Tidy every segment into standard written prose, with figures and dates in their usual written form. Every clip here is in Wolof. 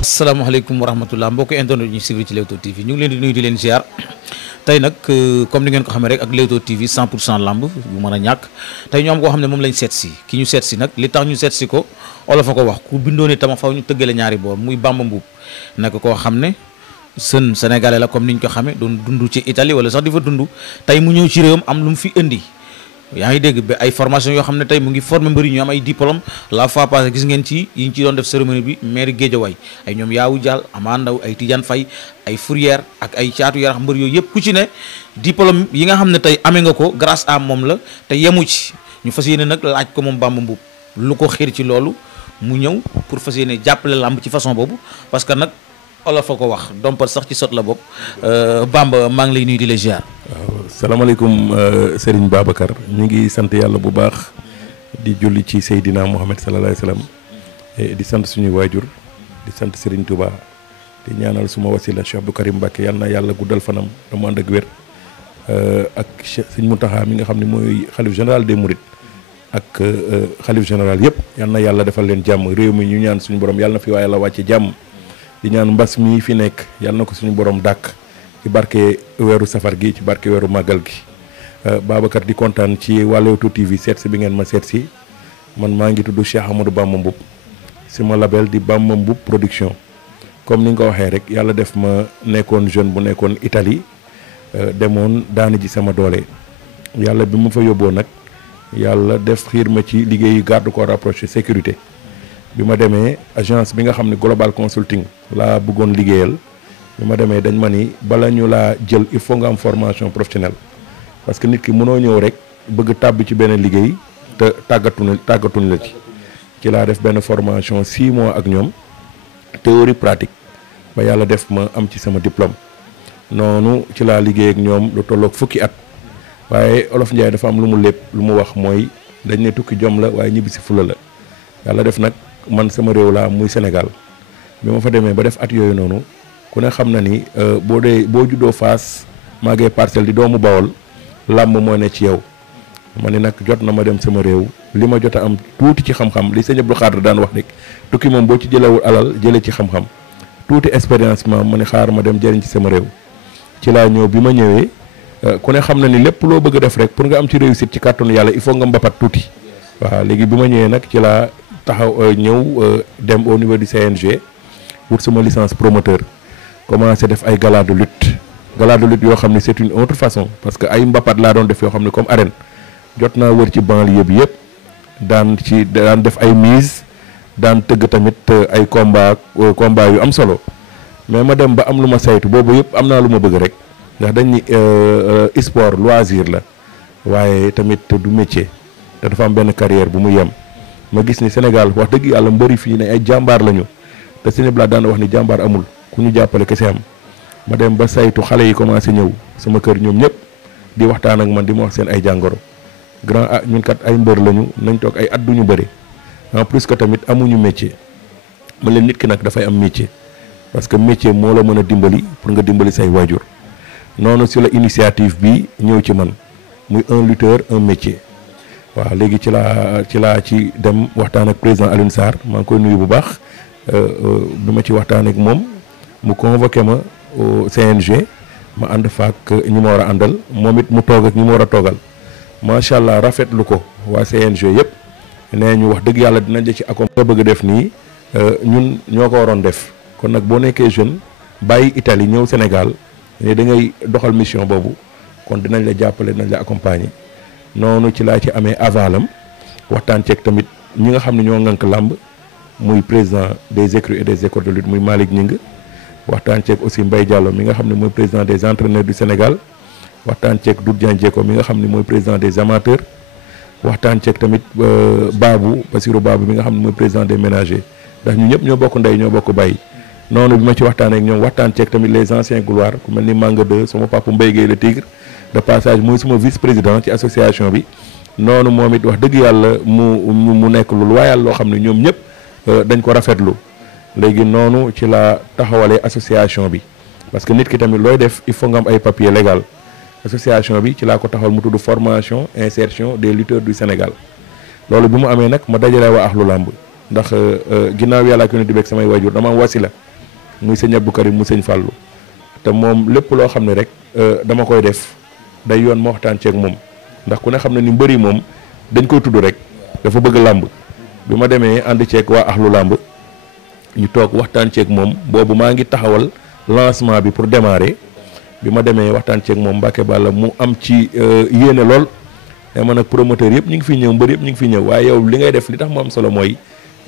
asalaamaaleykum wa rahmatulah mbokk internet ñu suivre ci Leewtoo TV ñu ngi leen di nuyu di leen ziar tey nag comme ni ngeen ko xamee rek ak Leewtoo TV 100% lamb bu mën a ñàkk tey ñoom koo xam ne moom lañ seet si ki ñu seet si nag li tax ñu seet si ko olof a ko wax ku bindoo ne tama faw ñu tëggale ñaari boor muy Bamba Mbuub nekk koo xam ne sën sénégalais la comme niñ ko xamee doon dund ci Italie wala sax di fa dund tey mu ñëw ci réewam am lu mu fi indi yaa ngi dégg ba ay formation yoo xam ne tey mu ngi formé mbëri ñu am ay diplôme la fois passée gis ngeen ci yi ñu ci doon def cérémonie bi maire Guédiawaye ay ñoom Yaawu Dial Ama Ndaw ay Tidiane Faye ay Fourière ak ay caatu yarax mbër yooyu yëpp ku ci ne diplôme yi nga xam ne tey amee nga ko grâce à moom la te yemu ci ñu fas yéene nag laaj ko moom Bamba Mbuub lu ko xiir ci loolu mu ñëw pour fas yéene jàppale làmb ci façon boobu parce que nag olof a ko wax dompat sax ci sot la bopp Bamba maa ngi lay nuyu di la ziar. waaw salaamaaleykum Serigne Babacar ñu ngi sant yàlla bu baax di julli ci Seydina Mohamed sallallahu alayhi wa sallam di sant suñuy waajur di sant Serigne Touba di ñaanal suma wasila Cheikh Abdou Karim Mbacké yal na yàlla guddal fanam dama ànd ak wér ak Serigne Mountakha mi nga xam ne mooy xalif général des Mourides ak xalif général yëpp yal na yàlla defal leen jàmm réew mi ñu ñaan suñu borom yàlla na fi waaye la wàcce jàmm. di ñaan mbas mi fi nekk yàlla na ko suñu borom dàkk ci barke weeru safar gi ci barke weeru màggal gi Babacar di kontaan ci waa Leewtoo TV seet si bi ngeen ma seet si man maa ngi tudd Cheikh Amadou Bamba Mbuub si ma label di Bamba Mbuub production comme ni nga ko waxee rek yàlla def ma nekkoon jeune bu nekkoon Italie demoon daani ji sama doole yàlla bi ma fa yóbboo nag yàlla def xiir ma ci liggéeyu garde corps rapproché sécurité bi ma demee agence bi nga xam ne global consulting laa bëggoon liggéeyal bi ma demee dañ ma ni bala ñu laa jël il faut nga am formation professionnelle parce que nit ki mënoo ñëw rek bëgg tàbbi ci benn liggéey te tàggatuñ la ci laa def benn formation 6 mois ak ñoom théorie pratique ba yàlla def ma am ci sama diplôme noonu ci laa liggéey ak ñoom lu tolloog fukki at waaye Olof Njaay dafa am lu mu lépp lu mu wax mooy dañ ne tukki jom la waaye ñibbi si fula la yàlla def nag man sama réew laa muy Sénégal bi ma fa demee ba def at yooyu noonu ku ne xam na ni boo juddoo Fass maagee Parcelles di doomu Bawol làmb moo ne ci yow ma ni nag jot na ma dem sama réew li ma jot a am tuuti ci xam-xam li sëñ Abdou Khadre daan wax rek tukki moom boo ci jëlewul alal jële ci xam-xam tuuti expérience ma ni xaar ma dem jëriñ ci sama réew ci laa ñëw bi ma ñëwee ku ne xam na ni lépp loo bëgg a def rek pour nga am ci réussite ci kàttanu yàlla il faut nga mbapat tuuti waaw léegi bi ma ñëwee nag ci laa taxaw ñëw dem au niveau du CNG wut sama licence promoteur commencé def ay gala de lutte yoo xam ne c'est une autre façon parce que ay mbapat laa doon def yoo xam ne comme arène jot naa wër ci banlieue bi yëpp daan def ay mise daan tëgg tamit ay combat yu am solo mais ma dem ba am lu ma saytu boobu yëpp am naa lu ma bëgg rek ndax dañ ni sport loisir la waaye tamit du métier te dafa am benn carrière bu mu yem ma gis ni Sénégal wax dëgg yàlla mbëri fii ne ay jàmbaar lañu te Sénégal daan wax ni jàmbaar amul ku ñu jàppale kese am ma dem ba saytu xale yi commencé ñëw sama kër ñoom ñëpp di waxtaan ak man di ma wax seen ay jàngoro grand ñun kat ay mbër lañu nañ toog ay at duñu bëri en plus que tamit amuñu métier ma leen nit ki nag dafay am métier parce que métier moo la mën a dimbali pour nga dimbali say waajur noonu si la initiative bi ñëw ci man muy un lutteur un métier. waaw léegi ci laa ci dem waxtaan ak président Alioune Sarr maa ngi koy nuyu bu baax bi ma ci waxtaan ak moom mu convoqué ma au CNG ma ànd faak ñi ma war a àndal moom it mu toog ak ñi ma war a toogal macha allah rafetlu ko waa CNG yëpp nee ñu wax dëgg yàlla dinañ la ci accompagner. nga bëgg def nii ñun ñoo ko waroon def kon nag boo nekkee jeune bàyyi Italie ñëw Sénégal ne da ngay doxal mission boobu kon dinañ la jàppale dinañ la accompagner. noonu ci laa ci amee avalam waxtaan ceeg tamit ñi nga xam ne ñoo ŋànk làmb muy président des écuries et des écoles de lutte muy Malick Gningue waxtaan ceeg aussi Mbaye Diallo mi nga xam ne mooy président des entraîneurs du Sénégal waxtaan ceeg Doudou Diagne Diécko mi nga xam ne mooy président des amateurs waxtaan ceeg tamit Bassirou Babou mi nga xam ne mooy président des ménagers ndax ñu ñëpp ñoo bokk ndey ñoo bokk bàyyi noonu bi ma ci waxtaan ak ñoom waxtaan ceeg tamit les anciens gloires ku mel ni Manga 2 sama papa Mbaye Guèye le Tigre de passage mooy suma vice président ci association bi noonu moom it wax dëgg yàlla mu nekk lu loyal loo xam ne ñoom ñëpp dañ ko rafetlu léegi noonu ci la taxawalee association bi parce que nit ki tamit looy def il faut nga am ay papier légal association bi ci laa ko taxawal mu tudd formation insertion des lutteurs du Sénégal loolu bi mu amee nag ma dajale waa axlu làmb ndax ginnaaw yàlla ak yonent bi ak samay waajur dama am wasila muy sëñ Abdou Karim mu sëñ Fallou te moom lépp loo xam ne rek dama koy def day yoon ma waxtaan ceeg moom ndax ku ne xam ne ni mbëri moom dañ koy tudd rek dafa bëgg làmb bi ma demee ànd ceeg waa axlu làmb ñu toog waxtaan ceeg moom boobu maa ngi taxawal lancement bi pour démarrer bi ma demee waxtaan ceeg moom Mbacke Balla mu am ci yéene lool ne ma nag promoteur yëpp ñu ngi fi ñëw mbër yëpp ñu ngi fi ñëw waaye yow li ngay def li tax mu am solo mooy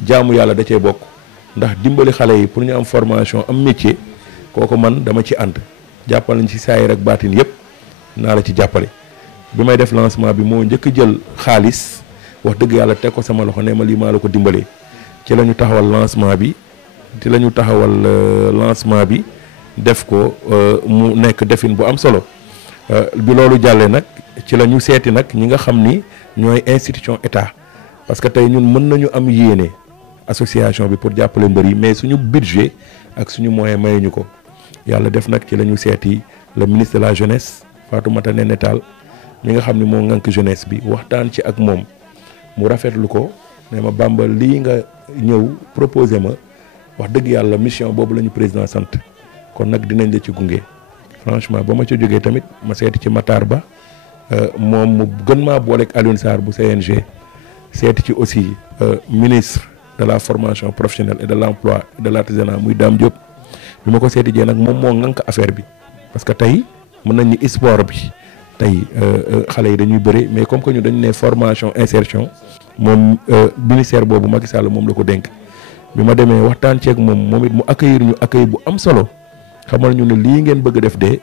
jaamu yàlla da cee bokk ndax dimbali xale yi pour ñu am formation am métier kooku man dama ci ànd jàppal nañ ci saayir ak baatin yëpp naa la ci jàppale bi may def lancement bi moo njëkk jël xaalis wax dëgg yàlla teg ko sama loxo ne ma lii maa la ko dimbalee ci la ñu taxawal lancement bi lancement bi def ko mu nekk defin bu am solo bi loolu jàllee nag ci la ñu seeti nag ñi nga xam ni ñooy institution état parce que tey ñun mën nañu am yéene association bi pour jàppale mbër yi mais suñu budget ak suñu moyen mayuñu ko yàlla def nag ci la ñu seeti le ministre de la jeunesse Fatoumata Néné Tall mi nga xam ni moo ŋànk jeunesse bi waxtaan ci ak moom mu rafetlu ko ne ma Bamba lii nga ñëw proposé ma wax dëgg yàlla mission boobu la ñu président sant kon nag dinañ la ci gunge franchement ba ma ca jógee tamit ma seeti ci Matar Ba moom mu gën maa booleeg Alioune Sarr bu CNG seeti ci aussi ministre de la formation professionnelle et de l'emploi et de l'artisanat muy Dame Diop bi ma ko seeti jee nag moom moo ŋànk affaire bi parce que tey mën nañ ni sport bi tey xale yi dañuy bëri mais comme que ñu dañu ne formation insertion moom ministère boobu Macky Sall moom la ko dénk bi ma demee waxtaan ceeg moom it mu accueillir ñu accueil bu am solo xamal ñu ne lii ngeen bëgg def de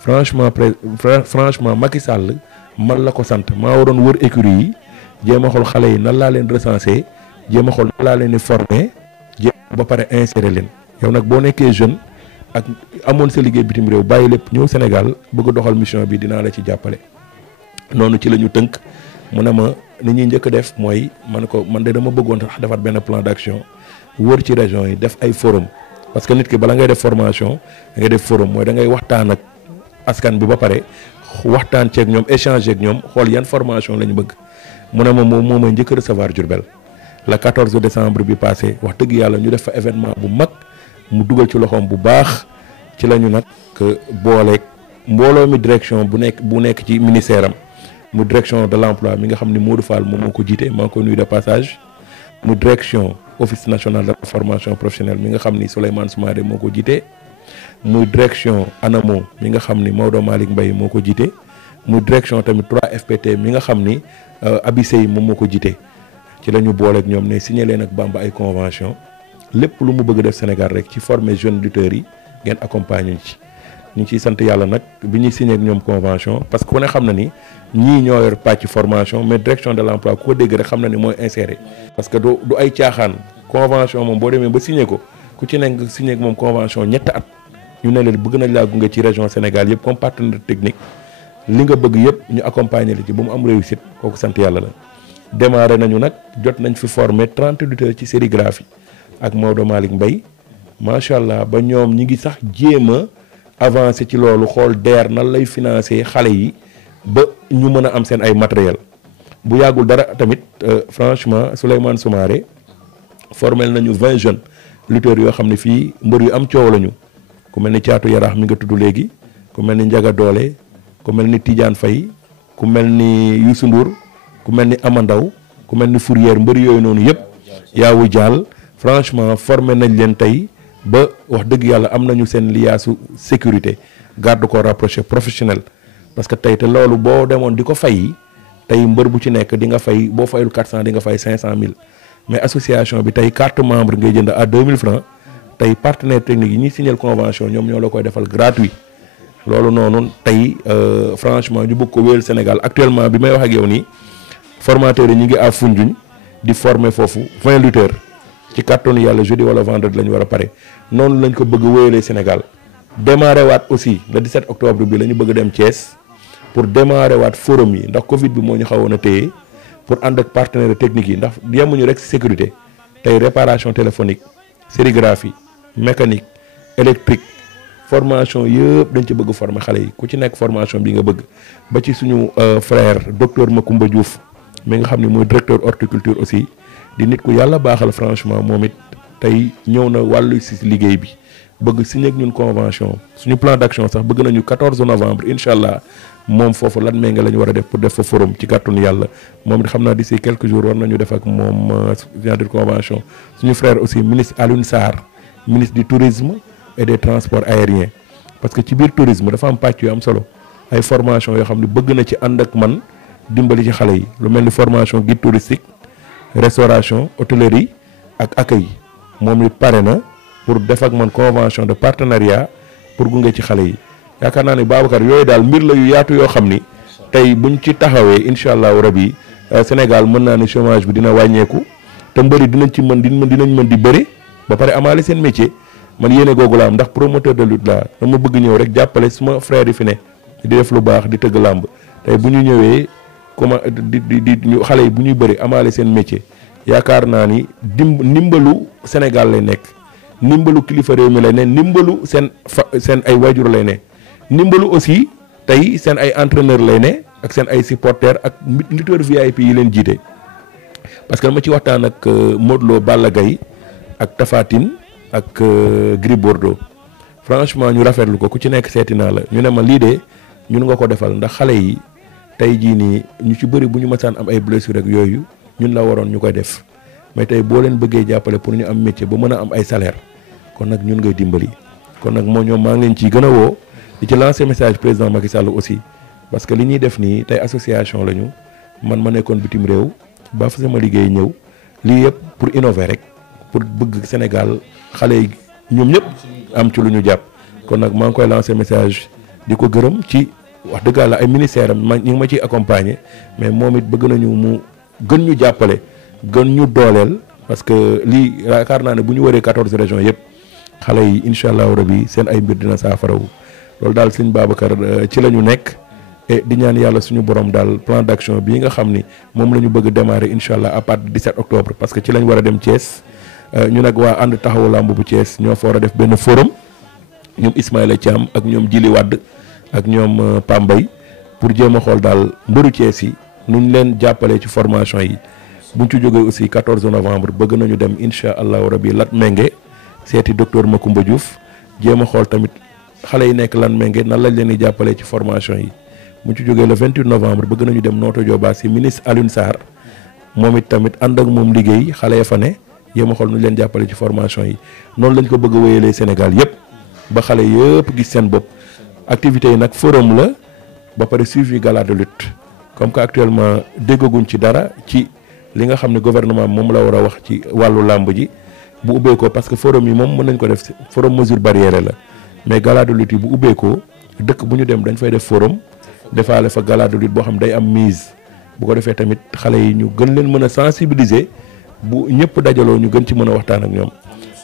franchement Macky Sall man la ko sant maa waroon wër écurie yi jéem a xool xale yi nan laa leen recenser jéem a xool nan laa leen di former jéem ba pare insérer leen yow nag boo nekkee jeune ak amoon sa liggéey bitim réew bàyyi lépp ñëw Sénégal bëgg a doxal mission bi dinaa la ci jàppale noonu ci la ñu tënk mu ne ma ni ñuy njëkk def mooy man de dama bëggoon tax defaat benn plan d'action wër ci région yi def ay forum parce que nit ki bala ngay def formation da ngay def forum mooy da ngay waxtaan ak askan bi ba pare waxtaan ceeg ñoom échanger ak ñoom xool yan formation la ñu bëgg mu ne ma moom moo may njëkk recevoir Diourbel le 14 décembre bi passé wax dëgg yàlla ñu def fa événement bu mag mu dugal ci loxoom bu baax ci la ñu nag booleeg mbooloo mi direction bu nekk ci ministère am mu direction de l'emploi mi nga xam ni Modou Fall moom moo ko jiite maa ngi ko nuyu de passage mu direction office national de la formation professionnelle mi nga xam ni Souleymane Soumaré moo ko jiite muy direction ANAMO mi nga xam ni Maodo Malick Mbaye moo ko jiite muy direction tamit 3FPT mi nga xam ni Abi Sey moom moo ko jiite ci la ñu booleeg ñoom ne signé leen ak Bamba ay convention lépp lu mu bëgg def Sénégal rek ci former jeunes lutteurs yi ngeen accompagner ci ñu ngi ciy sant yàlla nag bi ñuy signé ak ñoom convention parce que ku ne xam na ni ñii ñoo yor pàcc formation mais direction de l'emploi ku ko dégg rek xam na ni mooy insérer parce que du ay caaxaan convention moom boo demee ba signé ko ku ci nekk signé ak moom convention ñetti at ñu ne leen bëgg nañ laa gunge ci région Sénégal yëpp comme partenaire technique li nga bëgg yëpp ñu accompagner la ci ba mu am réussite kooku sant yàlla la. démarré nañu nag jot nañ fi former 30 lutteurs ci sérigraphie ak Maodo Malick Mbaye macha allah ba ñoom ñi ngi sax jéem a avancé ci loolu xool DER nan lay financer xale yi ba ñu mën a am seen ay matériel bu yàggul dara tamit franchement Souleymane Soumaré formel nañu 20 jeunes lutteurs yoo xam ne fii mbër yu am coow lañu ku mel ni Caatu Yaraax mi nga tudd léegi ku mel ni Njaga Doole ku mel ni Tidiane Faye ku mel ni Youssou Ndour ku mel ni Amandaw ku mel ni Fourière mbër yooyu noonu yëpp yaawu jaal franchement formé nañ leen tey ba wax dëgg yàlla am nañu seen liyaasu sécurité garde corps rapproché professionnel parce que tey te loolu boo demoon di ko fay tey mbër bu ci nekk di nga fay boo fayul 400 di nga fay 500 000 mais association bi tey carte membre ngay jënd à 2000 francs tey partenaire technique yi ñuy signer convention ñoom ñoo la koy defal gratuit loolu noonu tey franchement ñu bëgg ko wéyal Sénégal actuellement bi may wax ak yow nii formateurs yi ñu ngi à Foundiougne di former foofu 20 lutteurs ci carton yàlla jeudi wala vendredi la ñu war a pare noonu lañ ko bëgg wéyalee Sénégal démarrer waat aussi le 17 octobre bi la ñu bëgg dem Thiès pour démarrer waat forum yi ndax Covid bi moo ñu xawoon a téye pour ànd ak partenaires techniques yi ndax yemuñu rek ci sécurité tey réparation téléphonique sérigraphie mécanique électrique formation yëpp dañ ci bëgg former xale yi ku ci nekk formation bi nga bëgg ba ci suñu frère docteur Macoumba Diouf mi nga xam ne mooy directeur horticulture aussi di nit ku yàlla baaxal franchement moom it tey ñëw na wàllu si liggéey bi bëgg signé ak ñun convention suñu plan d'action sax bëgg nañu 14 novembre incha allah moom foofu Latmingué la ñu war a def pour def fa forum ci kàttanu yàlla moom it xam naa d'ici quelques jours war nañu def ak moom signature convention suñu frère aussi ministre Alioune Sarr ministre du tourisme et des transports aériens parce que ci biir tourisme dafa am pàcc yu am solo ay formation yoo xam ne bëgg na ci ànd ak man dimbali ci xale yi lu mel ni formation guide touristique restauration hôtellerie ak accueil moom it pare na pour def ak man convention de partenariat pour gunge ci xale yi yaakaar naa ne Babacar yooyu daal mbir la yu yaatu yoo xam ni tey buñ ci taxawee incha allahu rabi Sénégal mën naa ne chômage bi dina wàññeeku te mbëri dinañ ci dinañ mën di bëri ba pare amaale seen métier man yéene googu la am ndax promoteur de lutte la dama bëgg ñëw rek jàppale suma frère yi fi ne di def lu baax di tëgg làmb tey bu ñu ñëwee comment di ñu xale yi bu ñuy bëri amaale seen métier yaakaar naa ni ndimbalu Sénégal lay nekk ndimbalu kilifa réew mi lay ne ndimbalu seen ay waajur lay ne ndimbalu aussi tey seen ay entraîneur lay ne ak seen ay supporters ak lutteurs VIP yi leen jiite parce que dama ci waxtaan ak Modou Lo Balla Gaye ak Tapha Tine ak Gris Bordeaux franchement ñu rafetlu ko ku ci nekk seeti naa la ñu ne ma lii de ñun nga ko defal ndax xale yi tey jii nii ñu ci bëri bu ñu masaan am ay blessure rek yooyu ñun la waroon ñu koy def mais tey boo leen bëggee jàppale pour ñu am métier ba mën a am ay salaire kon nag ñun ngay dimbali kon nag moo ñoom maa ngi leen ciy gën a woo di ci lancer message président Macky Sall aussi parce que li ñuy def nii tey association la ñu man ma nekkoon bitim réew ba fa sama liggéey ñëw lii yëpp pour innover rek pour bëgg Sénégal xale yi ñoom ñëpp am ci lu ñu jàpp kon nag maa ngi koy lancer message di ko gërëm ci wax dëgg yàlla ay ministère am ñu ngi ma ciy accompagner mais moom it bëgg nañu mu gën ñu jàppale gën ñu dooleel parce que lii yaakaar naa ne bu ñu waree 14 régions yëpp xale yi incha allahu rabi seen ay mbir dina saafarawu loolu daal sëñ Babacar ci la ñu nekk et di ñaan yàlla suñu borom daal plan d'action bii nga xam ni moom la ñu bëgg démarrer incha allah à partir du 17 octobre parce que ci lañ war a dem Thiès ñu nag waa ànd taxawu làmb bu Thiès ñoo fa war a def benn forum ñoom Ismaïla Thiam ak ñoom Djili Wade ak ñoom Pambay pour jéem a xool daal mbëru Thiès yi nuñ leen jàppalee ci formation yi buñ ci jógee aussi 14 novembre bëgg nañu dem incha allahu rabi Latmingué seeti docteur Macoumba Diouf jéem a xool tamit xale yi nekk Latmingué nan lañ leen di jàppalee ci formation yi buñ ci jógee le 28 novembre bëgg nañu dem Notto Dioba si ministre Alioune Sarr moom it tamit ànd ak moom liggéey xale ya fa ne jéem a xool nu leen jàppale ci formation yi noonu lañ ko bëgg a wéyalee Sénégal yëpp ba xale yëpp gis seen bopp activités yi nag forum la ba pare suivi gala de lutte comme que actuellement déggaguñ ci dara ci li nga xam ne gouvernement moom la war a wax ci wàllu làmb ji bu ubbeekoo parce que forum yi moom mën nañ ko def forum mesure barrière la mais gala de lutte yi bu ubbeekoo dëkk bu ñu dem dañ fay def forum defaale fa gala de lutte boo xam day am mise bu ko defee tamit xale yi ñu gën leen mën a sensibiliser bu ñëpp dajaloo ñu gën ci mën a waxtaan ak ñoom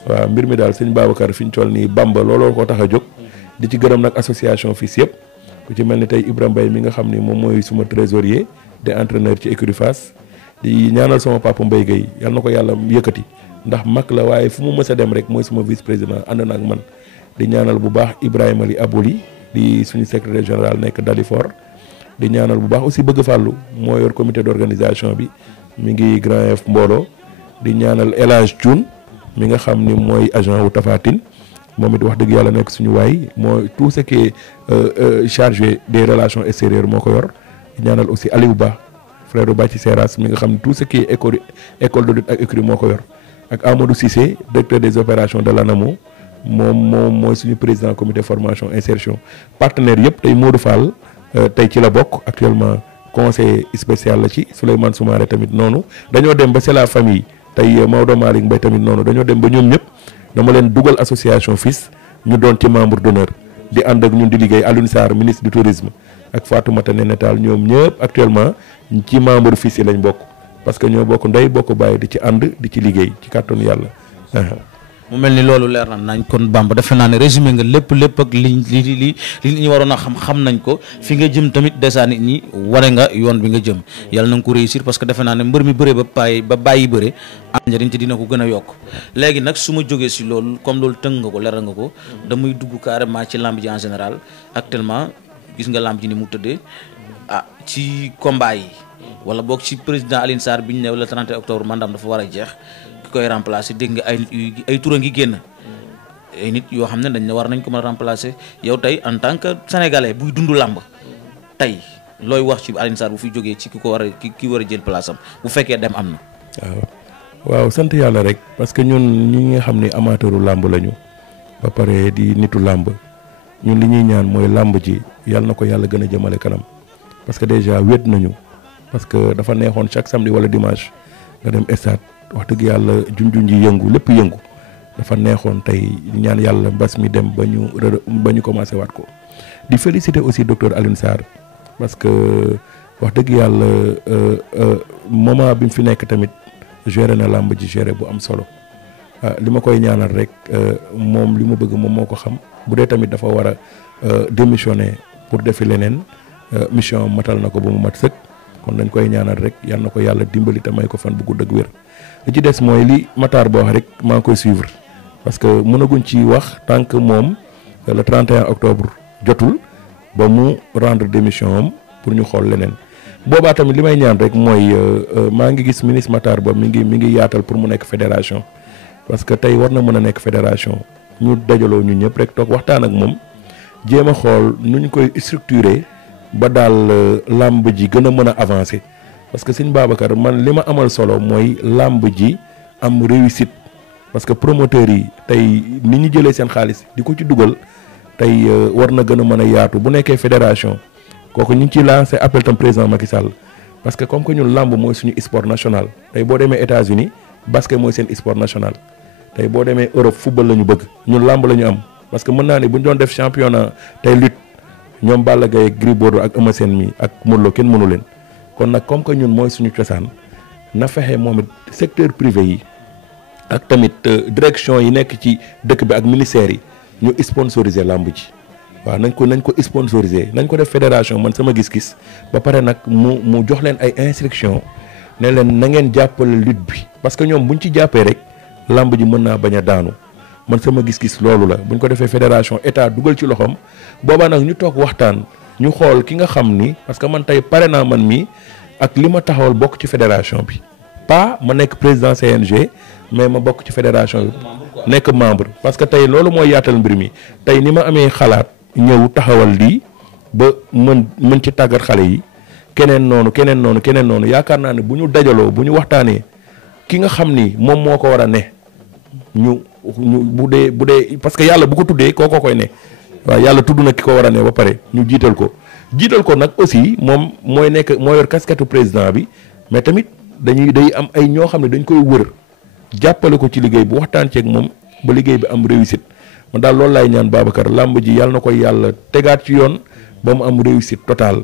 waaw mbir mi daal sëñ Babacar fi ñu toll nii Bamba looloo ko tax a jóg di ci gërëm nag association FILS yëpp ku ci mel ni tey Ibrahima Mbaye mi nga xam ni moom mooy suma trésorier de entraîneur ci écurie Fass di ñaanal sama papa Mbaye Gueye yal na ko yàlla yëkkati ndax mag la waaye fu mu mës a dem rek mooy suma vice président ànd na ak man di ñaanal bu baax Ibrahima li Aboli di suñu secrétaire général nekk Dalifort di ñaanal bu baax aussi bëgg fàllu moo yor comité d'organisation bi mi ngi Grand F Mbolo di ñaanal El Hadj Thioune mi nga xam ni mooy agent wu Tapha Tine moom it wax dëgg yàlla nekk suñu waay mooy tout ce qui est chargé des relations extérieures moo ko yor di ñaanal aussi Aliou Ba frère Bathie Seras mi nga xam ne tout ce qui est école de lutte ak écurie moo ko yor ak Amadou Cissé directeur des opérations de l'ANAMO moom mooy suñu président comité formation insertion partenaire yëpp tey Modou Fall tey ci la bokk actuellement conseiller spécial la ci Souleymane Soumaré tamit noonu dañoo dem ba c'est la famille tey Maodo Malick Mbaye tamit noonu dañoo dem ba ñoom ñëpp dama leen dugal association FILS ñu doon ci membre d'honneur di ànd ak ñun di liggéey Alioune Sarr ministre du tourisme ak Fatoumata Néné Tall ñoom ñëpp actuellement ci membre FILS yi lañ bokk parce que ñoo bokk ndey bokk bàyyi di ci ànd di ci liggéey ci kàttanu yàlla. mu mel ni loolu leer na nañ kon Bamba defe naa ne résumé nga lépp ak li ñu waroon a xam nañ ko fi nga jëm tamit dèjà nit ñi wane nga yoon bi nga jëm yàlla na nga ko réussir parce que defe naa ne mbër mi bëre ba bàyyi bëre am njëriñ te dina ko gën a yokk léegi nag su ma jógee si loolu comme loolu tënk nga ko leeral nga ko damay dugg carrément ci lamb ji en général actuellement gis nga lamb ji ni mu tëddee ci combat yi wala boog ci président Alioune Sarr bi ñu ne le 30 octobre mandaam dafa war a jeex ki koy remplacer dégg nga ay tura ngi génn ay nit yoo xam ne dañ ne war nañ ko mën a remplacer yow tey en tant que sénégalais buy dund làmb tey looy wax ci Alioune Sarr bu fi jógee ci ki ko war a ki war a jël place am bu fekkee dem am na. waaw sant yàlla rek parce que ñun ñi nga xam ne amateuru làmb lañu ba pare di nitu làmb ñun li ñuy ñaan mooy làmb ji yàlla na ko yàlla gën a jëmale kanam parce que déjà wét nañu parce que dafa neexoon chaque samedi wala dimanche nga dem stade wax dëgg yàlla junjun ji yëngu lépp yëngu dafa neexoon tey ñaan yàlla mbas mi dem ba ñu commencé waat ko di féliciter aussi docteur Alioune Sarr parce que wax dëgg yàlla moment bi mu fi nekk tamit géré na làmb ji géré bu am solo li ma koy ñaanal rek moom li mu bëgg moom moo ko xam bu dee tamit dafa war a démissionner pour defi leneen mission matal na ko ba mu mat sëkk kon dañ koy ñaanal rek yal na ko yàlla dimbali te may ko fan bu gudd ak wér li ci des mooy li Matar boo wax rek maa ngi koy suivre parce que mënaguñ ci wax tant que moom le 31 octobre jotul ba mu rendre démission am pour ñu xool leneen boobaa tamit li may ñaan rek mooy maa ngi gis ministre Matar Ba mi ngi yaatal pour mu nekk fédération parce que tey war na mën a nekk fédération ñu dajaloo ñun ñëpp rek toog waxtaan ak moom jéem a xool nu ñu koy structurer ba daal làmb ji gën a mën a avancer parce que sëñ Babacar man li ma amal solo mooy làmb ji am réussite parce que promoteurs yi tey ni ñu jëlee seen xaalis di ko ci dugal tey war na gën a mën a yaatu bu nekkee fédération kooku ñu ngi ciy lancé appel tam président Macky Sall parce que comme que ñun làmb mooy suñu sport national tey boo demee États-Unis basket mooy seen sport national tey boo demee Europe football la ñu bëgg ñun làmb la ñu am parce que mën naa ne bu ñu doon def championnat tey lutte ñoom Balla Gaye ak Gris Bordeaux ak Eumeu Sène mi ak Modou Lo kenn mënu leen kon nag comme que ñun mooy suñu cosaan na fexe moom it secteur privé yi ak tamit direction yi nekk ci dëkk bi ak ministères yi ñu sponsoriser làmb ji waaw nañ ko sponsoriser nañ ko def fédération man sama gis-gis ba pare nag mu jox leen ay instructions ne leen na ngeen jàppale lutte bi parce que ñoom buñ ci jàppee rek làmb ji mën naa bañ a daanu man sama gis-gis loolu la buñ ko defee fédération état dugal ci loxoom boobaa nag ñu toog waxtaan ñu xool ki nga xam ni parce que man tey pare naa man mii ak li ma taxawal bokk ci fédération bi pas ma nekk président CNG mais ma bokk ci fédération bi nekk membre parce que tey loolu mooy yaatal mbir mi tey ni ma amee xalaat ñëw taxawal lii ba mën ci tàggat xale yi keneen noonu yaakaar naa ne bu ñu dajaloo bu ñu waxtaanee ki nga xam ni moom moo ko war a ne ñu bu dee parce que yàlla bu ko tuddee kookoo koy ne waaw yàlla tudd na ki ko war a ne ba pare ñu jiital ko nag aussi moom moo yor casquette président bi mais tamit day am ay ñoo xam ne dañ koy wër jàppale ko ci liggéey bu waxtaan ceeg moom ba liggéey bi am réussite man daal loolu laay ñaan Babacar làmb ji yàlla na koy yàlla tegaat ci yoon ba mu am réussite totale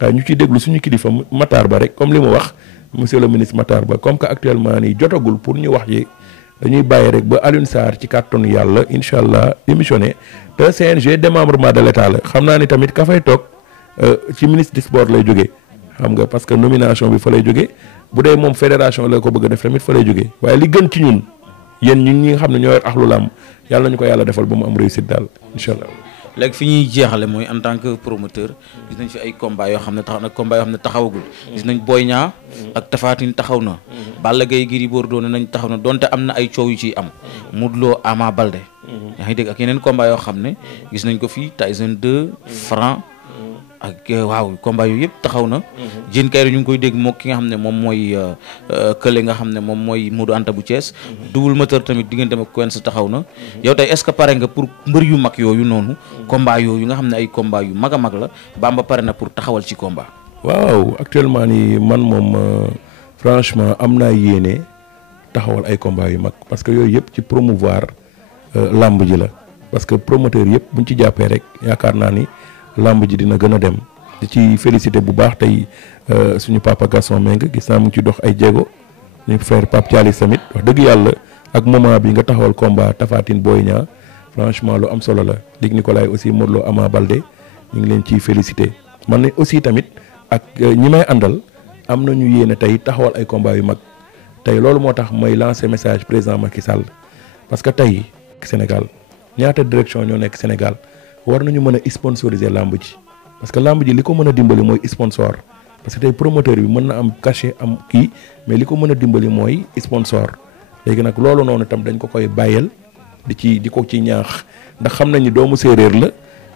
waaye ñu ciy déglu suñu kilifa Matar Ba rek comme li mu wax monsieur le ministre Matar Ba comme que actuellement nii jotagul pour ñu wax ji dañuy bàyyi rek ba Alioune Sarr ci kàttanu yàlla incha allah démissionné te CNG démembrement de l'état la xam naa ni tamit ka fay toog ci ministre du sport lay jógee xam nga parce que nomination bi fa lay jógee bu dee moom fédération la ko bëgg a def tamit fa lay jógee waaye li gën ci ñun ñun ñi nga xam ne ñoo yor axlu làmb yàlla nañu ko yàlla defal ba mu am réussite daal incha allah. léegi fi ñuy jeexale mooy en tant que promoteur gis nañ fi ay combat yoo xam ne taxawagul gis nañ Boy Niang ak Tapha Tine taxaw na Balla Gaye Gris Bordeaux nañ taxaw na donte am na ay coow yu ciy am Modou Lo Ama Baldé yaa ngi dégg ak yeneen combat yoo xam ne gis nañ ko fi Tyson 2 Franc ak waaw combat yooyu yëpp taxaw na Diène Kaïré ñu ngi koy dégg moo ki nga xam ne moom mooy kële nga xam ne moom mooy Modou Anta bu Thiès Double Moteur tamit diggante ak Quench taxaw na yow tey est-ce que pare nga pour mbër yu mag yooyu noonu combat yooyu nga xam ne ay combat yu mag a mag la Bamba pare na pour taxawal ci combat. waaw actuellement nii man moom franchement am naa yéene taxawal ay combat yu mag parce que yooyu yëpp ci promouvoir lamb ji la parce que promoteur yëpp buñ ci jàppee rek yaakaar naa ni lamb ji dina gën a dem di ci félicité bu baax tey suñu papa Gaston Mbengue gis naa mu ngi ci dox ay jéego ñu frère Pape Thialis tamit wax dëgg yàlla ak moment bi nga taxawal combat Tapha Tine Boy Niang franchement lu am solo la Luc Nicolaï aussi Modou Lo Ama Baldé ñu ngi leen ciy félicité man ne aussi tamit ak ñi may àndal am nañu yéene tey taxawal ay combat yu mag tey loolu moo tax may lancer message président Macky Sall parce que tey Sénégal ñaata direction ñoo nekk Sénégal war nañu mën a sponsoriser lamb ji parce que lamb ji li ko mën a dimbali mooy sponsor parce que tey promoteur bi mën na am cachet am kii mais li ko mën a dimbali mooy sponsor léegi nag loolu noonu tam dañ ko koy bàyyeel di ko ci ñaax ndax xam nañ ni doomu séeréer la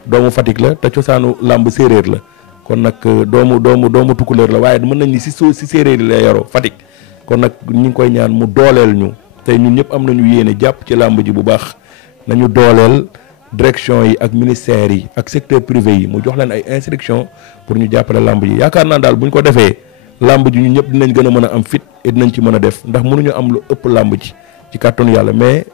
doomu Fatick la te cosaanu làmb séeréer la kon nag doomu tukulóor la waaye mën nañ ni si séeréer yi la yoroo Fatick kon nag ñu ngi koy ñaan mu dooleel ñu tey ñun ñëpp am nañu yéene jàpp ci làmb ji bu baax nañu dooleel direction yi ak ministères yi ak secteur privé yi mu jox leen ay instructions pour ñu jàppale làmb ji yaakaar naa daal bu ñu ko defee làmb ji ñun ñëpp dinañ gën a mën a am fit et dinañ ci mën a def ndax mënuñu am lu ëpp làmb ji ci kàttanu yàlla mais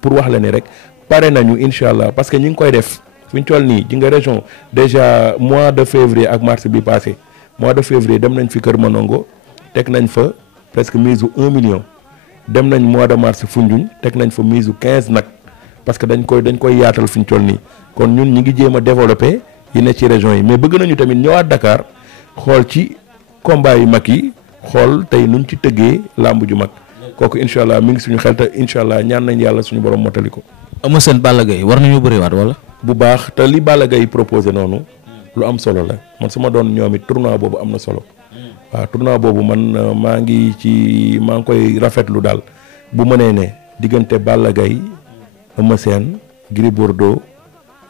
pour wax la ni rek pare nañu incha allah parce que ñi ngi koy def fi ñu toll nii ji nga région déjà mois de février ak mars bi passé mois de février dem nañ fi Kër Manongo teg nañ fa presque mise u 1 million dem nañ mois de mars Foundiougne teg nañ fa mise u 15 nag parce que dañ koy yaatal fi ñu toll nii kon ñun ñi ngi jéem a développé yi ne ci région yi mais bëgg nañu tamit ñëwaat Dakar xool ci combat yu mag yi xool tey nuñ ci tëggee làmb ju mag kooku incha allah mi ngi suñu xel te incha allah ñaan nañ yàlla suñu borom motali ko. Eumeu Sène Balla Gaye war nañoo bëriwaat wala. bu baax te li Balla Gaye proposé noonu lu am solo la man su ma doon ñoom it tournoi boobu am na solo waaw tournoi boobu man maa ngi koy rafetlu daal bu mënee ne diggante Balla Gaye Eumeu Sène Gris Bordeaux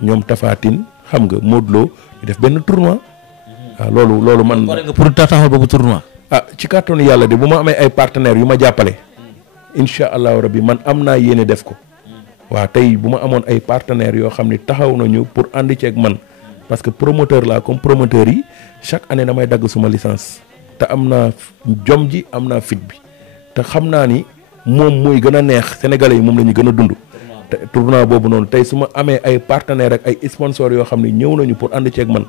ñoom Tapha Tine xam nga Modou Lo ñu def benn tournoi waaw loolu man. pare nga pour taxawal boobu tournoi. ci kàttanu yàlla de bu ma amee ay partenaires yu ma jàppale incha allahu rabbi man am naa yéene def ko waaw tey bu ma amoon ay partenaires yoo xam ni taxaw nañu pour ànd ceeg man parce que promoteur laa comme promoteur yi chaque année damay dagg suma licence te am naa jom ji am naa fit bi te xam naa ni moom mooy gën a neex sénégalais yi moom la ñu gën a dund te tournoi boobu noonu tey su ma amee ay partenaires ak ay sponsors yoo xam ne ñëw nañu pour ànd ceeg man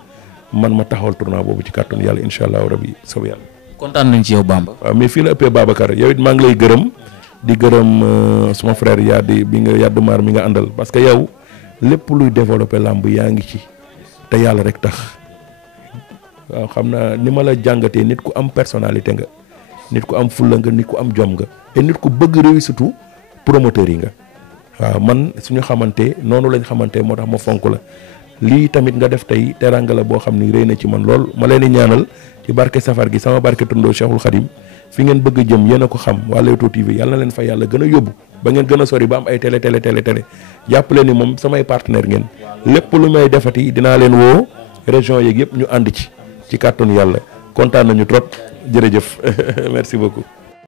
ma taxawal tournoi boobu ci kàttanu yàlla incha allahu rabbi soob yàlla. kontaan nañ ci yow Bamba. waaw mais fii la ëppee Babacar yow it maa ngi lay gërëm di gërëm suma frère Yaddu Maar mi nga àndal parce que yow lépp luy développer làmb yaa ngi ci te yàlla rek tax waaw xam naa ni ma la jàngatee nit ku am personnalité nga nit ku am fulla nga nit ku am jom nga et nit ku bëgg réussite promoteur yi nga waaw man suñu xamante noonu lañ xamante moo tax ma fonk la lii tamit nga def tey teranga la boo xam ni rëy na ci man lool ma leen di ñaanal ci barke safar gi sama barke tundoo Cheikhul Khadim fi ngeen bëgg jëm yéen a ko xam waa Leewtoo TV yàlla na leen fa yàlla gën a yóbbu ba ngeen gën a sori ba am ay télé jàppale ni moom samay partenaire ngeen lépp lu may defati dinaa leen woo région yeeg yëpp ñu ànd ci kàttanu yàlla kontaan nañu trop jërëjëf merci beaucoup